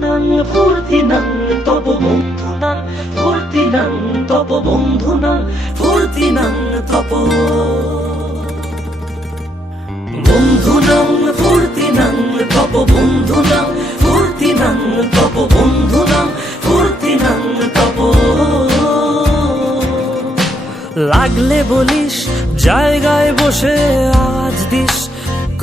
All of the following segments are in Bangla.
বন্ধুনাং ফুর্তিনাং তব বন্ধুনাং ফুর্তিনাং তব বন্ধুনাং ফুর্তিনাং তব বন্ধুনাং ফুর্তিনাং তব বন্ধুনাং ফুর্তিনাং তব বন্ধুনাং ফুর্তিনাং তব লাগলে বলিস, জায়গায় বসে আজ দিস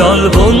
চল বন্ধু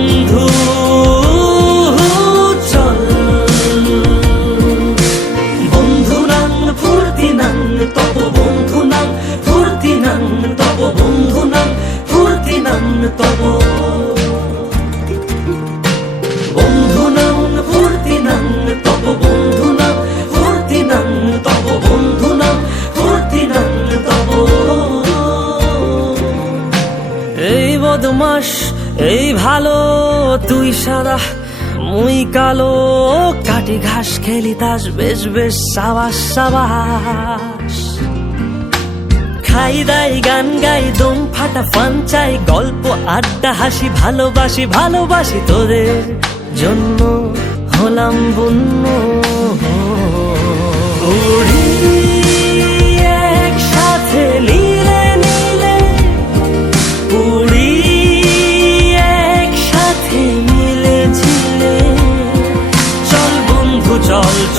বেশ বেশ সাবাস সাবাস। খাই দাই, গান গাই, দম ফাটা, ফান চাই, গল্প, আড্ডা, হাসি, ভালোবাসি ভালোবাসি তোদের জন্য, হলাম বন্য।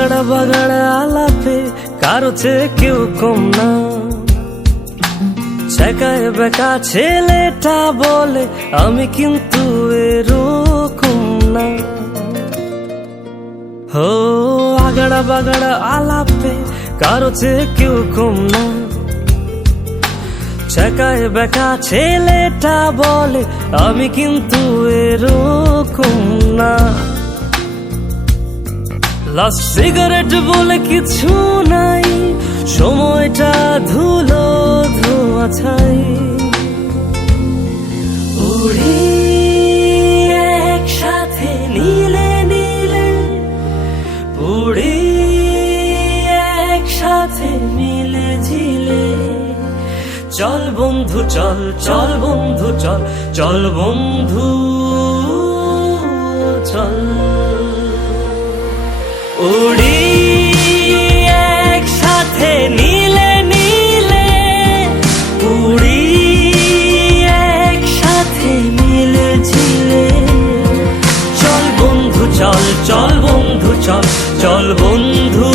আগাড়া বাগাড়া আলাপে কারও চেয়ে কেউ কম না। ছেকায় বেকা ছেলেটা বলে, আমি কিন্তু এরকম না। হো, আগাড়া বাগাড়া আলাপে কারও চেয়ে কেউ কম না। ছেকায় বেকা ছেলেটা বলে, আমি কিন্তু এরকম না। লাস্ট সিগারেট বলে কিছু নাই। সময়টা ধুলো ধোয়া ছাই। একসাথে, নীলে একসাথে চল বন্ধু, চল চল বন্ধু, চল চল বন্ধু, চল। উড়ি একসাথে নীলে নীলে উড়ি চল বন্ধু চল চল বন্ধু চল চল বন্ধু।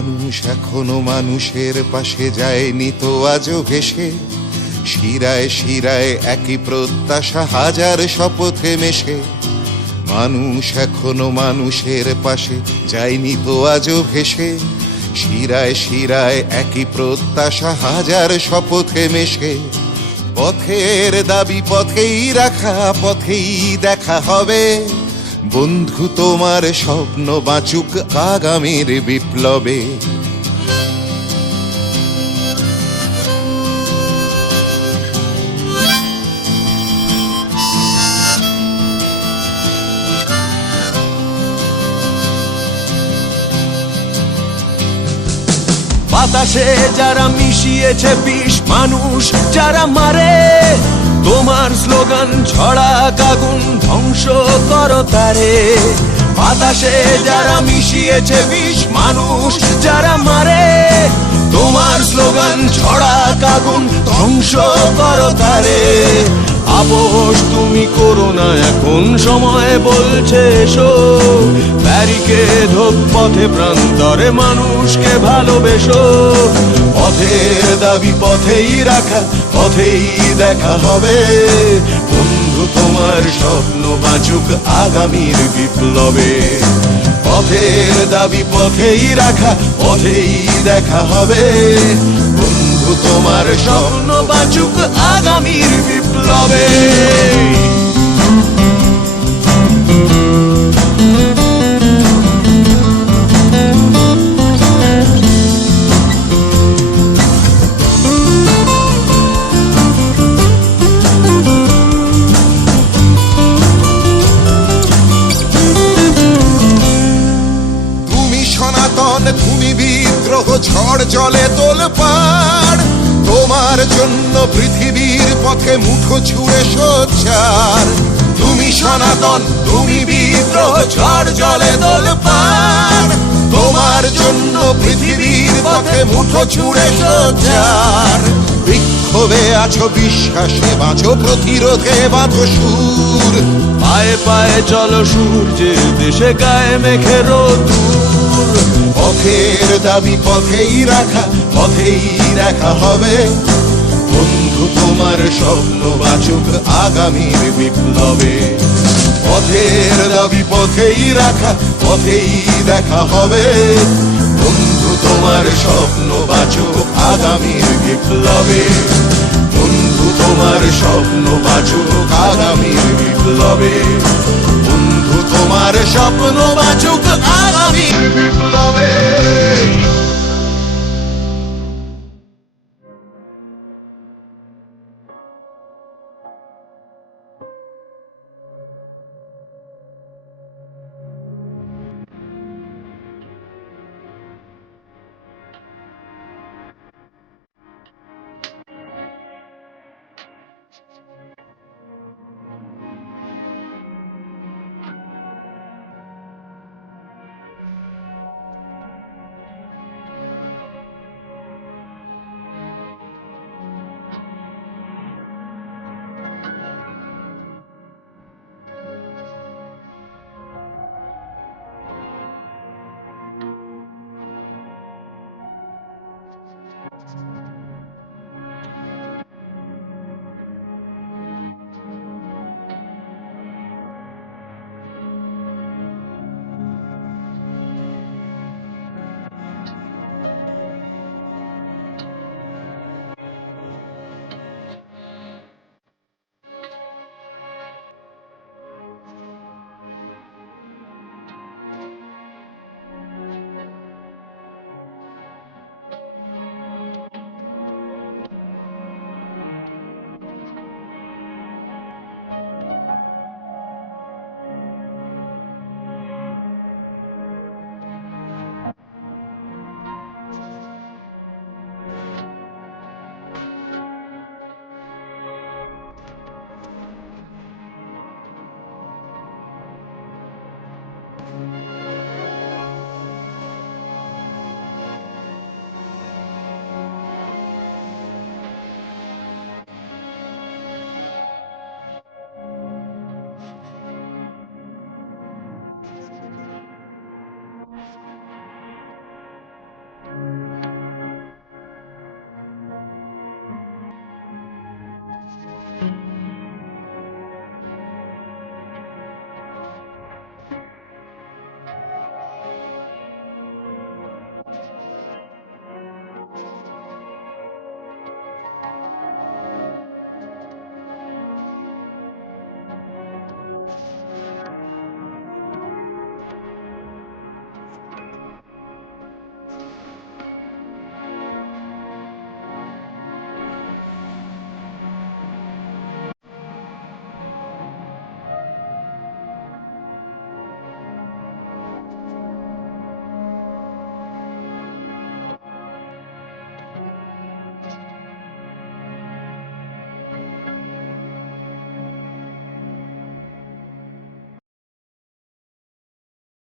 মানুষ এখনও মানুষের পাশে যায়নি তো আজও ভেসে। শিরায় শিরায় একই প্রত্যাশা, হাজার শপথে মেশে। মানুষ এখনও মানুষের পাশে যায়নি তো আজও ভেসে। শিরায় শিরায় একই প্রত্যাশা, হাজার শপথে মেশে। পথের দাবি পথেই রাখা, পথেই দেখা হবে। বন্ধু তোমার স্বপ্ন বাঁচুক আগামীর বিপ্লবে। বাতাসে যারা মিশিয়েছে বিষ মানুষ যারা মারে তোমার স্লোগান ছড়া কাগুন ধ্বংস কর তারে। বাতাসে যারা মিশিয়েছে বিষ মানুষ যারা মারে তোমার স্লোগান ছড়া কাগুন, ধ্বংস করো তারে। আপোষ তুমি করো না, এখন সময় বলছে এসো। ব্যারিকেড হোক, পথে প্রান্তরে মানুষকে ভালোবেসো। পথের দাবি, পথেই রাখা, পথেই দেখা হবে। তোমার স্বপ্ন বাঁচুক আগামীর বিপ্লবে। পথের দাবি পথেই রাখা, পথেই দেখা হবে। বন্ধু, তোমার স্বপ্ন বাঁচুক আগামীর বিপ্লবে। ঝড় জলে তোল পাড়। তোমার জন্য পৃথিবীর পথে মুঠো ছুঁড়ে সোচ্চার তুমি সনাতন, তুমি বিদ্রোহ, ঝড় জলে তোল পাড়। তোমার জন্য পৃথিবীর পথে মুঠো ছুঁড়ে সোচ্চার বিক্ষোভে আছো, বিশ্বাসে বাঁচো, প্রতিরোধে বাঁধো সুর। পায়ে পায়ে চলো সূর্যের দেশে গায়ে মেঘে রোদুর পথের দাবি পথেই রাখা পথেই রাখা হবে। বন্ধু, তোমার স্বপ্ন বাচুক আগামীর বিপ্লবে। পথের দাবি পথেই রাখা, পথেই দেখা হবে। বন্ধু, তোমার স্বপ্ন বাচুক আগামীর বিপ্লবে। বন্ধু, তোমার স্বপ্ন বাচুক আগামীর বিপ্লবে। তোমার স্বপ্ন বাচুক আগামীর বিপ্লবে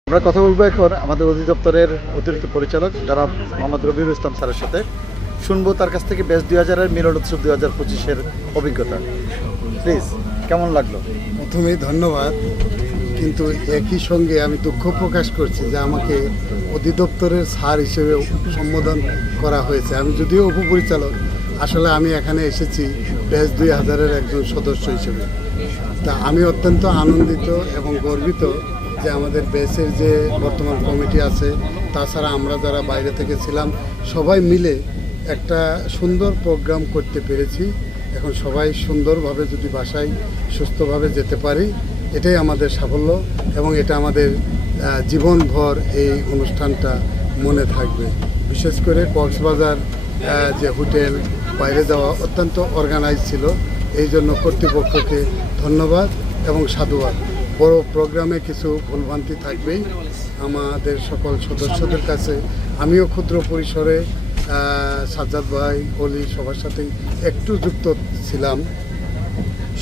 আমরা কথা বলব এখন আমাদের অধিদপ্তরের অতিরিক্ত পরিচালক যারা মোহাম্মদ রবিউল ইসলাম স্যারের সাথে। শুনব তার কাছ থেকে বেশ দুই হাজারের মিলন উৎসব দুই হাজার পঁচিশের অভিজ্ঞতা। প্লিজ, কেমন লাগল? প্রথমেই ধন্যবাদ। কিন্তু একই সঙ্গে আমি দুঃখ প্রকাশ করছি যে আমাকে অধিদপ্তরের স্যার হিসেবে সম্বোধন করা হয়েছে। আমি যদিও উপপরিচালক, আসলে আমি এখানে এসেছি ব্যাস দুই হাজারের একজন সদস্য হিসেবে। তা আমি অত্যন্ত আনন্দিত এবং গর্বিত যে আমাদের বেসের যে বর্তমান কমিটি আছে, তাছাড়া আমরা যারা বাইরে থেকে ছিলাম, সবাই মিলে একটা সুন্দর প্রোগ্রাম করতে পেরেছি। এখন সবাই সুন্দরভাবে যদি বাসায় সুস্থভাবে যেতে পারি, এটাই আমাদের সাফল্য এবং এটা আমাদের জীবনভর এই অনুষ্ঠানটা মনে থাকবে। বিশেষ করে কক্সবাজার যে হোটেল, বাইরে যাওয়া অত্যন্ত অর্গানাইজ ছিল। এই জন্য কর্তৃপক্ষকে ধন্যবাদ এবং সাধুবাদ। বড় প্রোগ্রামে কিছু ভুলভ্রান্তি থাকবেই আমাদের সকল সদস্যদের কাছে। আমিও ক্ষুদ্র পরিসরে সাজ্জাদ ভাই, অলি সবার সাথে একটু যুক্ত ছিলাম।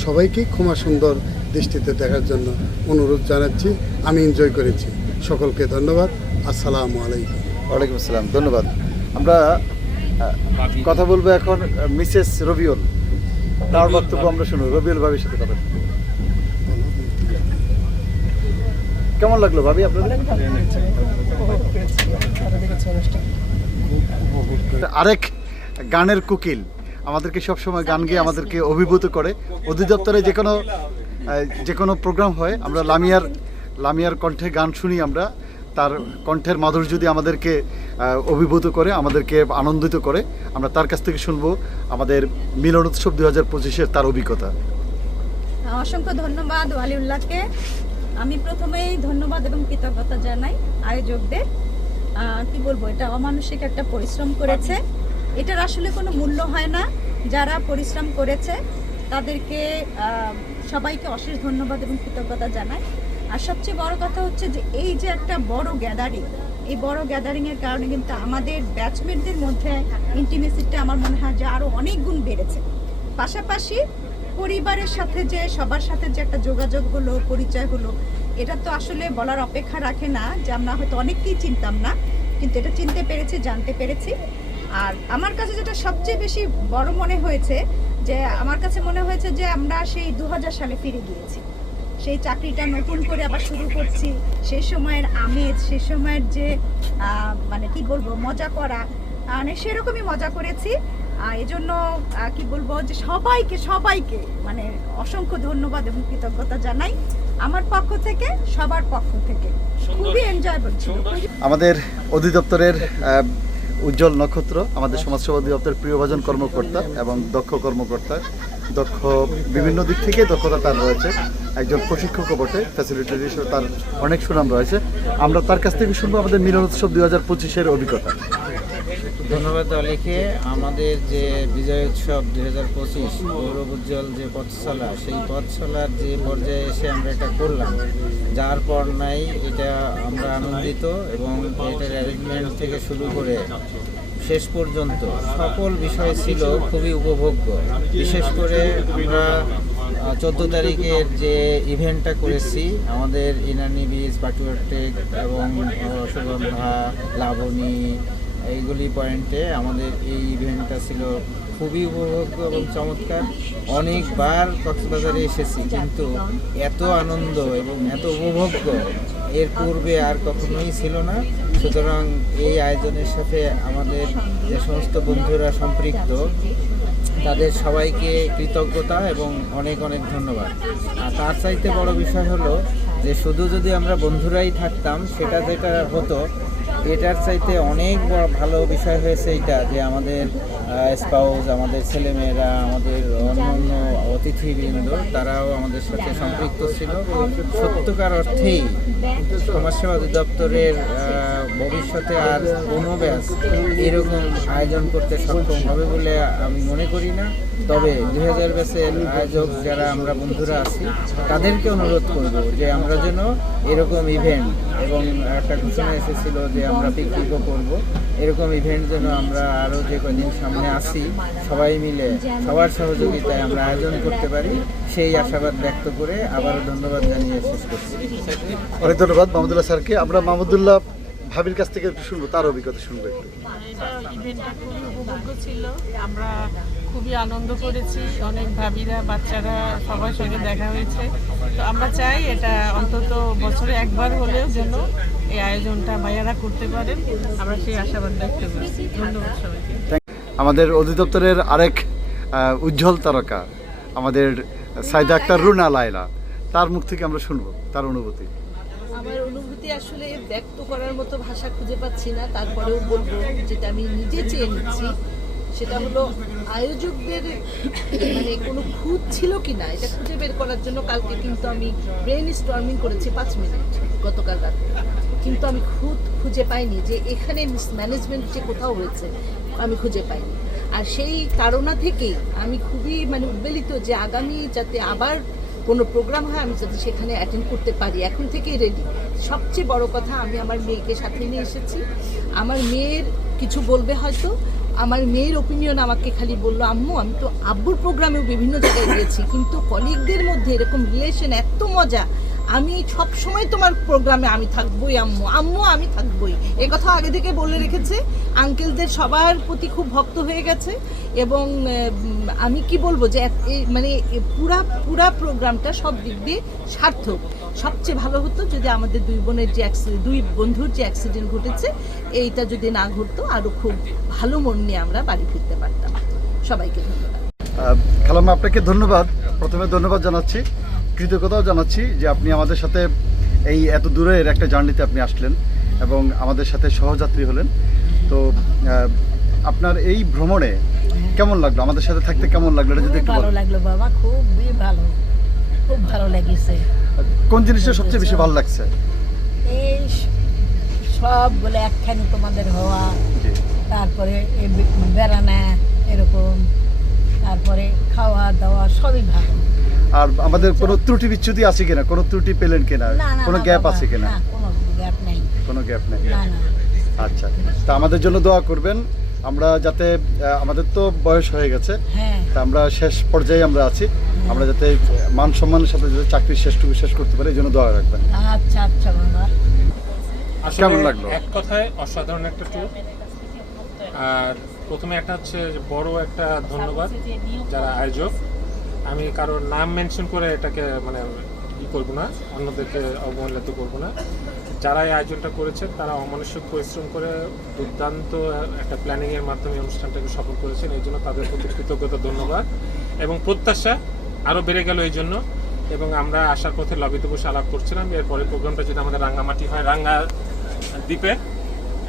সবাইকে ক্ষমা সুন্দর দৃষ্টিতে দেখার জন্য অনুরোধ জানাচ্ছি, আমি এনজয় করেছি। সকলকে ধন্যবাদ, আসসালামু আলাইকুম। ওয়ালাইকুম আসসালাম, ধন্যবাদ। আমরা কথা বলব এখন মিসেস রবিউল। তার বক্তব্য আমরা শুনব, রবিউল ভাবির সাথে কথা বলব। কেমন লাগল ভাবি আপনাদের? আরেক গানের কুকিল আমাদেরকে সবসময় গান গিয়ে আমাদেরকে অভিভূত করে। অধিদপ্তরে যে কোনো যে কোনো প্রোগ্রাম হয় আমরা লামিয়ার লামিয়ার কণ্ঠে গান শুনি আমরা। তার কণ্ঠের মাধুর্য যদি আমাদেরকে অভিভূত করে আমাদেরকে আনন্দিত করে আমরা তার কাছ থেকে শুনব আমাদের মিলন উৎসব দুই হাজার পঁচিশের তার অভিজ্ঞতা। অসংখ্য ধন্যবাদ ওয়ালিউল্লাহকে। আমি প্রথমেই ধন্যবাদ এবং কৃতজ্ঞতা জানাই আয়োজকদের। কি বলব, এটা অমানসিক একটা পরিশ্রম করেছে। এটার আসলে কোনো মূল্য হয় না। যারা পরিশ্রম করেছে, তাদেরকে সবাইকে অশেষ ধন্যবাদ এবং কৃতজ্ঞতা জানাই। আর সবচেয়ে বড় কথা হচ্ছে যে, এই যে একটা বড় গ্যাদারিং এই বড় গ্যাদারিংয়ের কারণে কিন্তু আমাদের ব্যাচমেটদের মধ্যে ইন্টিমেসিটা আমার মনে হয় যে আরও অনেক গুণ বেড়েছে। পাশাপাশি পরিবারের সাথে যে, সবার সাথে যে একটা যোগাযোগ হলো, পরিচয় হলো এটা তো আসলে বলার অপেক্ষা রাখে না যে আমরা হয়তো অনেককেই চিনতাম না, কিন্তু এটা চিনতে পেরেছি, জানতে পেরেছি। আর আমার কাছে যেটা সবচেয়ে বেশি বড় মনে হয়েছে, যে আমার কাছে মনে হয়েছে যে আমরা সেই দু হাজার সালে ফিরে গিয়েছি। সেই চাকরিটা নতুন করে আবার শুরু করছি, সেই সময়ের আমেজ, সেই সময়ের যে মানে কি বলব, মজা করা মানে সেরকমই মজা করেছি। আর এজন্য কি বলব, যে সবাইকে সবাইকে মানে অসংখ্য ধন্যবাদ এবং কৃতজ্ঞতা জানাই। আমার পক্ষ থেকে সবার পক্ষ থেকে। খুবই এনজয়েবল ছিল। আমাদের অধিদপ্তরের উজ্জ্বল নক্ষত্র আমাদের সমাজসেবা অধিদপ্তরের প্রিয়ভাজন কর্মকর্তা এবং দক্ষ কর্মকর্তা দক্ষ বিভিন্ন দিক থেকে দক্ষতা তার রয়েছে। একজন প্রশিক্ষকও বটে ফ্যাসিলিটির হিসেবে তার অনেক সুনাম রয়েছে। আমরা তার কাছ থেকে শুনব আমাদের মিলন উৎসব দুই হাজার পঁচিশের অভিজ্ঞতা। ধন্যবাদ অলিকে। আমাদের যে বিজয় উৎসব দু হাজার পঁচিশ, গৌরব উজ্জ্বল যে পথচলা, সেই পথচলার যে পর্যায়ে এসে আমরা এটা করলাম, যার পর নাই এটা আমরা আনন্দিত এবং এটার অ্যারেঞ্জমেন্ট থেকে শুরু করে শেষ পর্যন্ত সকল বিষয় ছিল খুবই উপভোগ্য। বিশেষ করে আমরা চোদ্দ তারিখের যে ইভেন্টটা করেছি, আমাদের ইনানি বীজ পাটুয়াটেক এবং সুগন্ধা লাবণী এইগুলি পয়েন্টে আমাদের এই ইভেন্টটা ছিল খুবই উপভোগ্য এবং চমৎকার। অনেকবার কক্সবাজারে এসেছি, কিন্তু এত আনন্দ এবং এত উপভোগ্য এর পূর্বে আর কখনোই ছিল না। সুতরাং এই আয়োজনের সাথে আমাদের যে সমস্ত বন্ধুরা সম্পৃক্ত, তাদের সবাইকে কৃতজ্ঞতা এবং অনেক অনেক ধন্যবাদ। আর তার চাইতে বড় বিষয় হলো যে শুধু যদি আমরা বন্ধুরাই থাকতাম, সেটা যেটা হতো এটার চাইতে অনেক বড় ভালো বিষয় হয়েছে এটা যে আমাদের স্পাউস আমাদের ছেলেমেয়েরা, আমাদের অন্যান্য অতিথিবৃন্দ, তারাও আমাদের সাথে সম্পৃক্ত ছিল। সত্যকার অর্থেই সমাজসেবা অধিদপ্তরের ভবিষ্যতে আর কোনো ব্যাচ এরকম আয়োজন করতে সক্ষম হবে বলে আমি মনে করি না। তবে দুই হাজার ব্যাচের আয়োজক যারা আমরা বন্ধুরা আছি, তাদেরকে অনুরোধ করব যে আমরা যেন এরকম ইভেন্ট এবং একটা ঘোষণা এসেছিল যে আমরা পিকনিকও করব, এরকম ইভেন্ট যেন আমরা আরও যে কদিন সামনে আসি সবাই মিলে, সবার সহযোগিতায় আমরা আয়োজন করতে পারি, সেই আশাবাদ ব্যক্ত করে আবারও ধন্যবাদ জানিয়ে শেষ করছি। অনেক ধন্যবাদ মাহমুদুল্লাহ স্যারকে। আমরা মাহমুদুল্লাহ ভাবির কাছ থেকে একটু শুনব তার অভিজ্ঞতা শুনব একটু। ইভেন্টটা খুবই উপভোগ্য ছিল। আমরা খুবই আনন্দ করেছি। অনেক ভাবিরা বাচ্চারা সবার সঙ্গে দেখা হয়েছে। তো আমরা চাই এটা অন্তত বছরে একবার হলেও যেন এই আয়োজনটা ভাইয়ারা করতে পারেন। আমরা সেই আশাবাদ ব্যক্ত করছি। ধন্যবাদ সবাইকে। আমাদের অধিদপ্তরের আরেক উজ্জ্বল তারকা আমাদের সাইদা আক্তার রুনা লায়লা তার মুখ থেকে আমরা শুনব তার অনুভূতি। আমার অনুভূতি আসলে ব্যক্ত করার মতো ভাষা খুঁজে পাচ্ছি না, তারপরেও বলব যেটা আমি নিজে চেয়ে নিচ্ছি, সেটা হলো আয়োজকদের মানে কোনো খুঁত ছিল কি না, এটা খুঁজে বের করার জন্য কালকে কিন্তু আমি ব্রেন স্টর্মিং করেছি পাঁচ মিনিট গতকাল রাতে। কিন্তু আমি খুঁত খুঁজে পাইনি যে এখানে মিসম্যানেজমেন্ট যে কোথাও হয়েছে, আমি খুঁজে পাইনি। আর সেই তাড়না থেকেই আমি খুবই মানে উদ্বেলিত যে আগামী যাতে আবার কোনো প্রোগ্রাম হয়, আমি যাতে সেখানে অ্যাটেন্ড করতে পারি। এখন থেকেই রেডি সবচেয়ে বড় কথা, আমি আমার মেয়েকে সাথে নিয়ে এসেছি। আমার মেয়ের কিছু বলবে হয়তো। আমার মেয়ের ওপিনিয়ন আমাকে খালি বলল, আম্মু, আমি তো আব্বুর প্রোগ্রামেও বিভিন্ন জায়গায় গিয়েছি, কিন্তু কলিগদের মধ্যে এরকম রিলেশন এত মজা। আমি সব সময় তোমার প্রোগ্রামে আমি থাকবোই, আম্মু। আম্মু, আমি থাকবোই। এ কথা আগে থেকে বলে রেখেছে। আঙ্কেলদের সবার প্রতি খুব ভক্ত হয়ে গেছে। এবং আমি কি বলব যে মানে পুরা পুরা প্রোগ্রামটা সব দিক দিয়ে সার্থক। সবচেয়ে ভালো হতো যদি আমাদের দুই বোনের যে অ্যাক্সিডেন্ট দুই বন্ধুর যে অ্যাক্সিডেন্ট ঘটেছে, এইটা যদি না ঘটতো আরও খুব ভালো মন নিয়ে আমরা বাড়ি ফিরতে পারতাম। সবাইকে ধন্যবাদ। আপনাকে ধন্যবাদ। প্রথমে ধন্যবাদ জানাচ্ছি। কৃতজ্ঞতাও জানাচ্ছি যে আপনি আমাদের সাথে এই এত দূরের একটা জার্নিতে আপনি আসলেন এবং আমাদের সাথে সহযাত্রী হলেন। তো আপনার এই ভ্রমণে কেমন লাগল? আমাদের সাথে থাকতে কেমন লাগল? এটা যদি একটু ভালো লাগল বাবা খুবই ভালো। খুব ভালো লেগেছে। কোন জিনিসটা সবচেয়ে বেশি ভালো লাগছে? এই সব বলে একখানি তোমাদের হওয়া তারপরে বেড়ানা এরকম তারপরে খাওয়া দাওয়া সবই ভালো। আর আমাদের কোনো ত্রুটি বিচ্ছুতি আছে কিনা? কোনো ত্রুটি পেলেন কিনা? কোনো গ্যাপ আছে কিনা? কোনো গ্যাপ নেই। কোনো গ্যাপ নেই। না না। আচ্ছা। তা আমাদের জন্য দোয়া করবেন। আমরা যাতে আমাদের তো বয়স হয়ে গেছে হ্যাঁ। তা আমরা শেষ পর্যায়ে আমরা আছি। আমরা যাতে মান সম্মানের সাথে যাতে চাকরি শেষটুকু শেষ করতে পারি এই জন্য দোয়া রাখবেন। আচ্ছা আচ্ছা বাবা। কেমন লাগল? এক কথায় অসাধারণ একটা ট্যুর আর প্রথমে একটা হচ্ছে বড় একটা ধন্যবাদ যারা আয়োজক। আমি কারোর নাম মেনশন করে এটাকে মানে ই করব না অন্যদেরকে অবহেলিত করব না। যারা এই আয়োজনটা করেছেন তারা অমানসিক পরিশ্রম করে দুর্দান্ত একটা প্ল্যানিং এর মাধ্যমে অনুষ্ঠানটাকে সফল করেছেন। এই জন্য তাদের প্রতি কৃতজ্ঞতা, ধন্যবাদ এবং প্রত্যাশা আরও বেড়ে গেল এই জন্য এবং আমরা আসার পথে লবিতে বসে আলাপ করছিলাম। এরপরে প্রোগ্রামটা যদি আমাদের রাঙ্গামাটি হয়, রাঙ্গা দ্বীপে,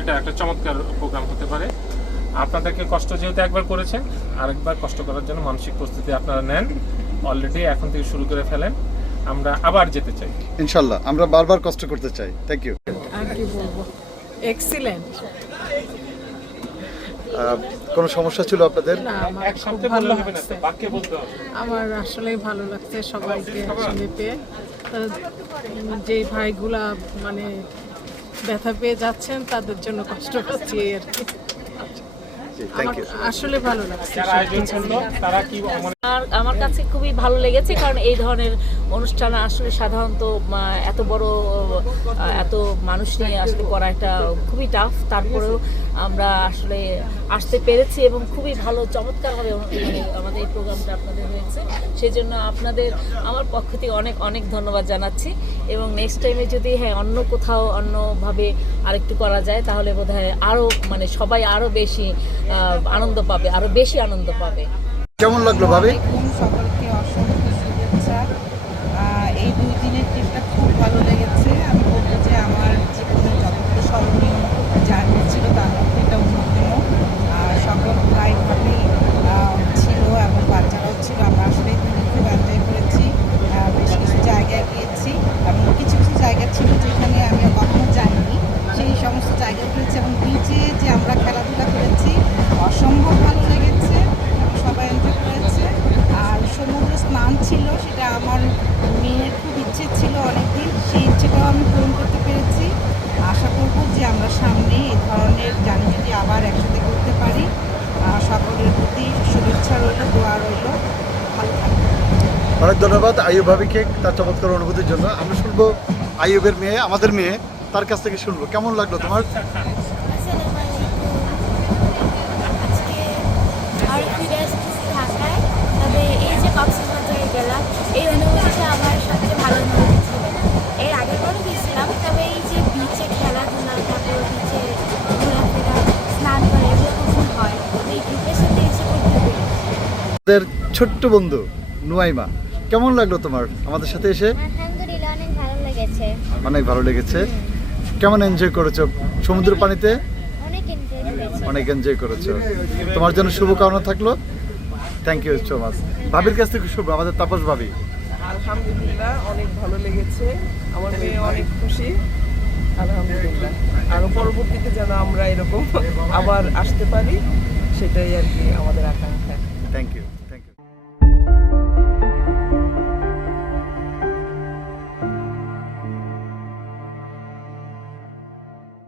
এটা একটা চমৎকার প্রোগ্রাম হতে পারে। আপনাদেরকে কষ্ট যেহেতু একবার করেছেন, আরেকবার কষ্ট করার জন্য মানসিক প্রস্তুতি আপনারা নেন। অলরেডি এখন থেকে শুরু করে ফেলেন। আমরা আবার যেতে চাই। ইনশাল্লাহ আমরা বারবার কষ্ট করতে চাই। থ্যাংক ইউ আর কি বলব? এক্সিলেন্ট কোনো সমস্যা ছিল আপনাদের? না আমার এক খুব সপ্তাহে ভালো বললে হবে না তো, লাগছে। বাক্যে বলতে হবে। আমার আসলে ভালো লাগছে সবাইকে একসঙ্গে পেয়ে। যে ভাইগুলা মানে ব্যথা পেয়ে যাচ্ছেন তাদের জন্য কষ্ট পাচ্ছি আর কি। আসলে ভালো লাগছে আমার কাছে খুবই ভালো লেগেছে কারণ এই ধরনের অনুষ্ঠান আসলে সাধারণত এত বড় এত মানুষ নিয়ে আসলে করা একটা খুবই টাফ তারপরেও আমরা আসলে আসতে পেরেছি এবং খুবই ভালো চমৎকারভাবে আমাদের এই প্রোগ্রামটা আপনাদের হয়েছে। সেই জন্য আপনাদের আমার পক্ষ থেকে অনেক অনেক ধন্যবাদ জানাচ্ছি। এবং নেক্সট টাইমে যদি হ্যাঁ অন্য কোথাও অন্যভাবে আরেকটু করা যায় তাহলে বোধ হয় আরও মানে সবাই আরও বেশি আনন্দ পাবে আরও বেশি আনন্দ পাবে। কেমন লাগল ভাবে? সকলকে অসংখ্য শুভেচ্ছা। আহ, এই দুই দিনের ট্রিপটা খুব ভালো লেগেছে আমি বলব যে আমার জীবনের যতগুলো স্মরণীয় জার্নি ছিল তার মধ্যে এটা অন্যতম আহ, সকল ভাই ভাবি আহ, ছিল এবং বাচ্চারাও ছিল আমরা আসলে খুব এনজয় করেছি আহ, বেশ কিছু জায়গায় গিয়েছি এবং কিছু কিছু জায়গা ছিল যেখানে আমি কখনো যাইনি সেই সমস্ত জায়গা অনেক ধন্যবাদ আইয়ুব ভাবিকে তার চমৎকার অনুভূতির জন্য আমরা শুনব আইয়ুবের মেয়ে, আমাদের মেয়ে, তার কাছ থেকে শুনব। কেমন লাগল তোমার? এই ভালো গেছিলাম তবে এই যে হয় ছোট্ট বন্ধু নুয়াইমা। কেমন লাগল তোমার? আমাদের সাথে এসে? আলহামদুলিল্লাহ অনেক ভালো লেগেছে। অনেক ভালো লেগেছে। কেমন এনজয় করেছ? সমুদ্র পানিতে? অনেক এনজয় করেছি। অনেক এনজয় করেছ। তোমার জন্য শুভকামনা থাকল। থ্যাংক ইউ সো মাচ ভাবির কাছ থেকে শুভ আমাদের তাপস ভাবি। আলহামদুলিল্লাহ অনেক ভালো লেগেছে। আমার মেয়ে অনেক খুশি। আলহামদুলিল্লাহ। আরও পরবর্তীতে যেন আমরা এরকম আবার আসতে পারি সেটাই আর কি আমাদের আকাঙ্ক্ষা। Thank you